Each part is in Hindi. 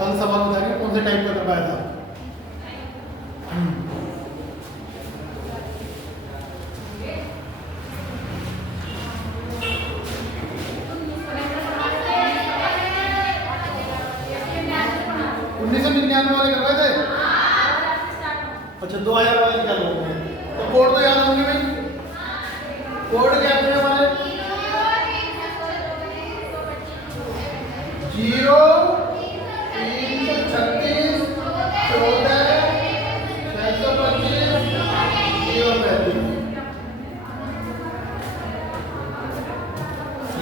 कल सवाल बताएंगे कौन से टाइप का करवाया था। उन्नीस सौ 99 वाले करवाए थे। अच्छा 2000 वाले क्या लोग तो कोड तो याद होंगे भाई। कोड क्या थे हमारे 0 336 14 625 035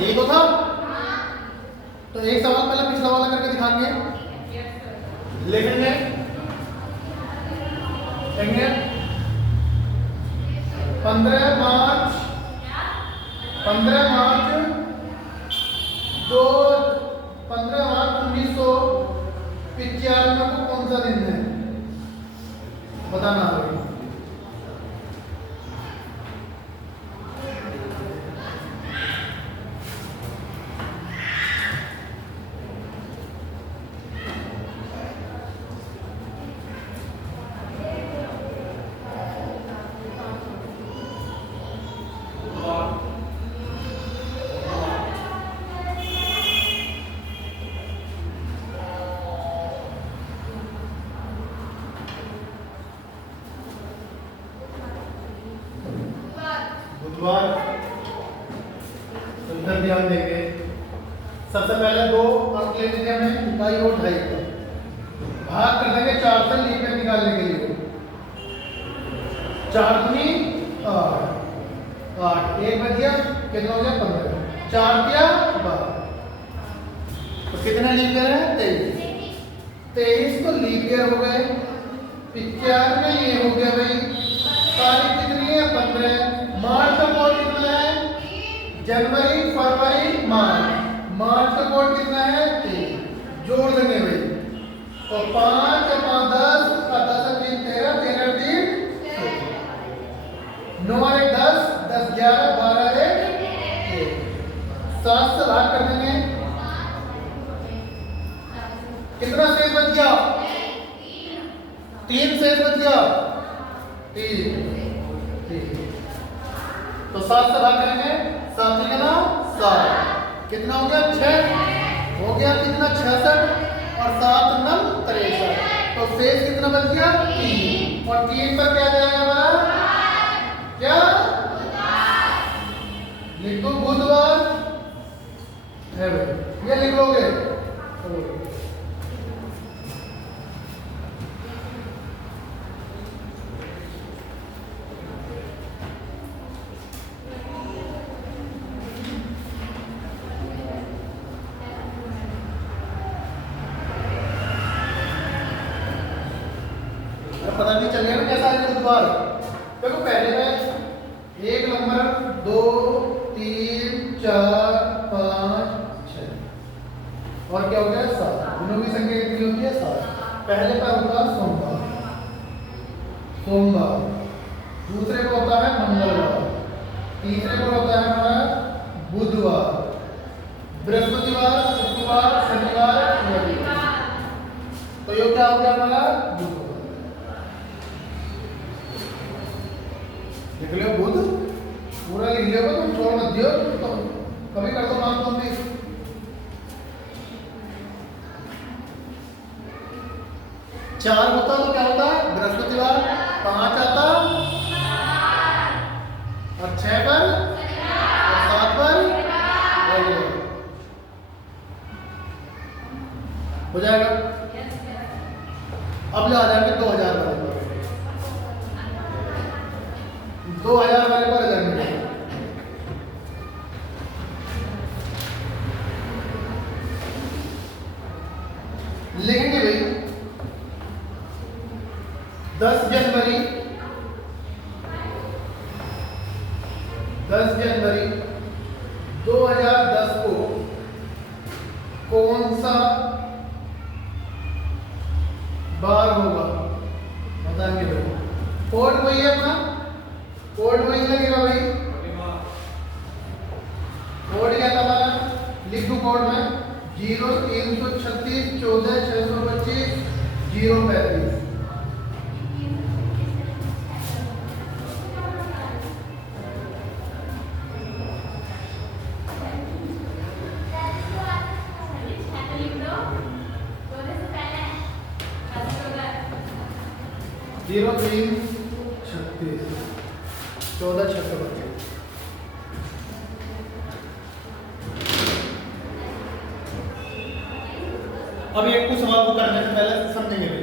यही तो था। तो एक सवाल पहले पिछला वाला करके दिखाएंगे लिखेंगे कहेंगे 15 मार्च 1995 को कौन सा दिन है बताना है। बुधवार। तो इधर ध्यान देंगे सबसे पहले दो अंक ले लीजिए हमें इकाई और ढाई का भाग कर देंगे 4 से लीप में निकालने के लिए 4 दूनी 8 एक बच गया कितना हो गया 15 4 किया 12 तो कितने लीप ईयर है 23 तो लीप ईयर हो गए 95 में ये हो गया भाई तारीख कितनी है 15 मार्च का कोड कितना है जनवरी फरवरी मार्च का कोड कितना है 3 जोड़ देंगे भाई तो 5 और 10 10 और 3 13 13 3 9 और 1 10 10 11 12 1 7 से भाग कर देंगे कितना शेष बच गया 3 शेष बच गया 3 तो 7 से भाग करेंगे 7 निकला 7 कितना हो गया 6 हो गया कितना 66 और 7 9 63 तो शेष कितना बच गया 3 और 3 पर क्या जाएगा हमारा क्या लिख दो बुधवार है भाई ये लिख लोगे पता नहीं चलेगा ना कैसा है बुधवार। देखो पहले में 1 नंबर 2 3 4 5 6 और क्या हो गया 7 दोनों की संख्या कितनी होती है 7 पहले पर होगा सोमवार दूसरे को होता है मंगलवार तीसरे को होता है हमारा बुधवार बृहस्पतिवार शुक्रवार शनिवार रविवार तो ये क्या हो गया हमारा बुधवार लिख लो बुध पूरा लिख लिया तुम छोड़ मत दियो तो कभी कर दो नाम तुम भी 4 होता तो क्या होता बृहस्पतिवार 5 आता और 6 पर और 7 पर हो जाएगा। अब आ जाएंगे 2000 वाले 2000 वाले पर आ जाएंगे लिखेंगे भाई 10 जनवरी 2010 को कौन सा बार होगा बताएंगे भाई। कोड वही है अपना कोड वही लगेगा भाई कोड क्या था हमारा लिख दो कोड में 0 336 14 625 0 35। जीरो 3 36 14 625। अब एक कुछ सवाल को करने से पहले समझेंगे भाई।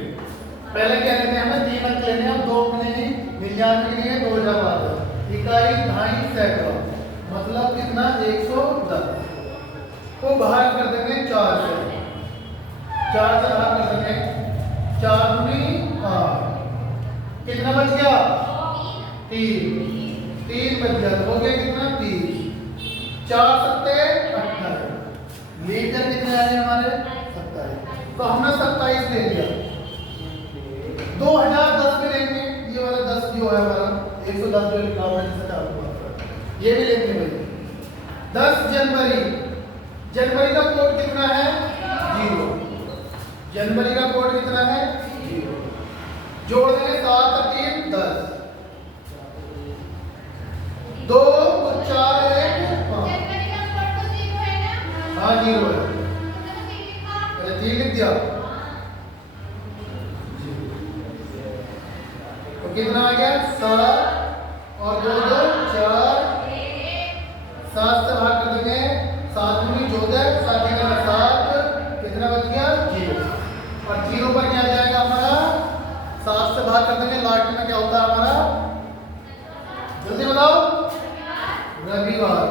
पहले क्या लेते हैं, हमें 3 अंक लेने हैं, 2 अंक लेंगे, 99 के लिए 2012 इकाई ढाई सैकड़ा मतलब कितना 110 को बाहर कर देंगे 4 से, 4 से बाहर कर देंगे 4 दूनी 8, कितना बच गया 3 बच गया, तो हो गया कितना 30, 4 सत्ते 28, लीटर कितने आए हमारे 27, तो हमने 27 ले लिया। 2010 में लेंगे, ये वाला 10 जो है हमारा 110 जो लिखा हुआ है जिससे चालू हुआ ये भी लेंगे भाई। 10 जनवरी, जनवरी का कोड कितना है 0, जनवरी का कोड कितना है 0, जोड़ देंगे 7 और 3 10, 2 और 4 1 5। हाँ 0 है, अरे 3 लिख दिया, तो कितना आ गया 7 और 2 2 4, 7 से भाग कर देंगे 7 दूनी 14, 7 का 7, कितना बच गया 0, और 0 पर क्या जाएगा हमारा 7 से भाग कर देंगे, लास्ट में क्या होता है हमारा जल्दी बताओ रविवार।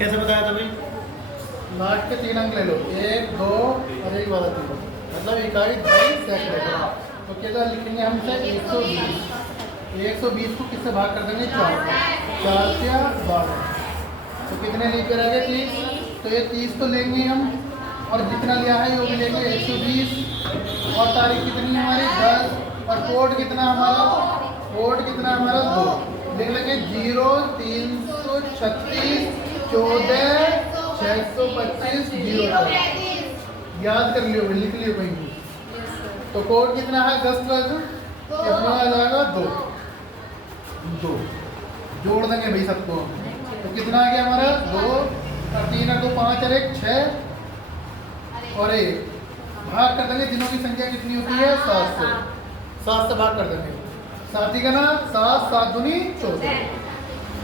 कैसे बताया था भाई, लास्ट के 3 अंक ले लो, 1 2 और 1 वाला 3, मतलब इकाई ढाई सैकड़ा, तो क्या लिखेंगे हम इसे 120, 120 को किससे भाग कर देंगे 4 क्या 12, तो कितने लीटर आ गए 30, तो ये 30 तो लेंगे हम, और जितना लिया है वो भी लेंगे 120, और तारीख कितनी है हमारी 10, और कोड कितना हमारा 2 लिख लेंगे 0 336 14 625 0, याद कर लियो, लिख लियो कहीं, तो कोड कितना है 10 प्लस कितना आ जाएगा 2, जोड़ देंगे भाई सबको, तो कितना आ गया हमारा 2 और 3 और 2 5 और 1 6 और 1 भाग कर देंगे, दिनों की संख्या कितनी होती है 7 से भाग कर देंगे, साथी का ना 7 7 दूनी 14,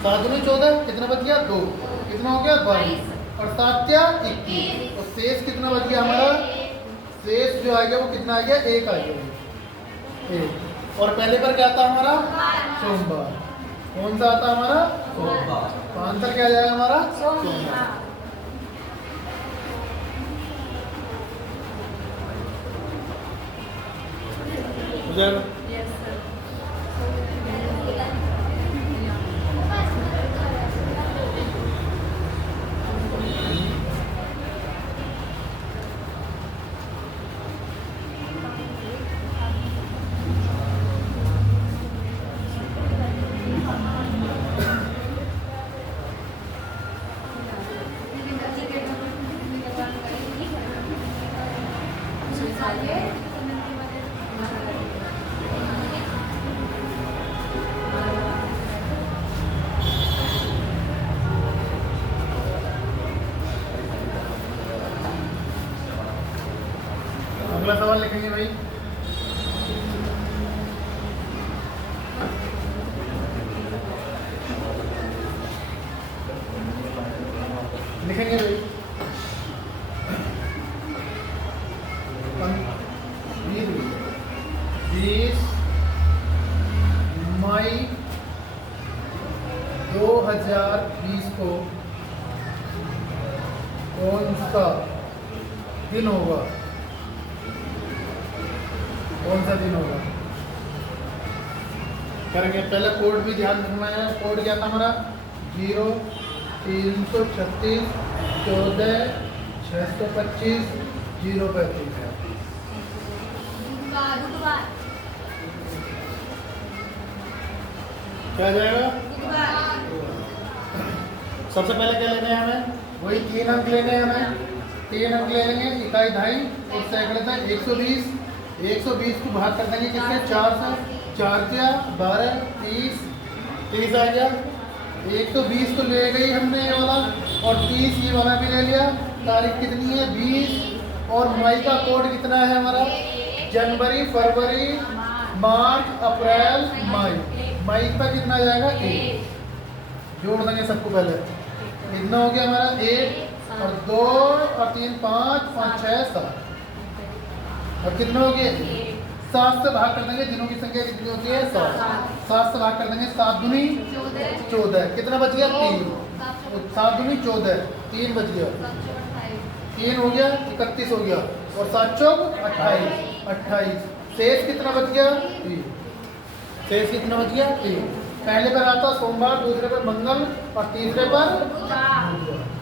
7 दूनी 14, कितना बच गया 2, कितना हो गया 22, और 7 क्या 21, और शेष कितना बच गया हमारा, शेष जो आ गया वो कितना आ गया 1 आ गया 1, और पहले पर क्या आता हमारा सोमवार, कौन सा आता हमारा सोमवार, तो आंसर क्या आ जाएगा हमारा सोमवार। अगला सवाल लिखेंगे भाई, 20 मई 2020 को कौन सा दिन होगा? कौन सा दिन होगा करेंगे। पहले कोड भी ध्यान रखना है। कोड क्या था हमारा? 0 336 14 625 035 है। क्या जाएगा? सबसे पहले क्या लेना है हमें? वही 3 अंक लेने हैं हमें। 3 अंक ले लेंगे, इकाई ढाई और सैकड़े तक 120। 120 को भाग कर देंगे किससे? 4 से। 4 क्या 12 30 30 आ गया। 120 तो ले गई हमने ये वाला, और 30 ये वाला भी ले लिया। तारीख कितनी है? 20। और मई का कोड कितना है हमारा? जनवरी फरवरी मार्च अप्रैल मई। मई का कितना जाएगा? 1। जोड़ देंगे सबको पहले। कितना हो गया हमारा? 1 और 2 और 3 5 5 6 7। और कितना हो गया? 7 से भाग कर देंगे। दिनों की संख्या कितनी होती है? 7। 7 से भाग कर देंगे। 7 दूनी 14। कितना बच गया? 3। 7 दूनी 14, 3 बच गया। 3 हो गया 31 हो गया, और 7 चौक 28 28। शेष कितना बच गया? 3। शेष कितना बच गया? 3। पहले पर आता सोमवार, दूसरे पर मंगल और तीसरे पर बुधवार।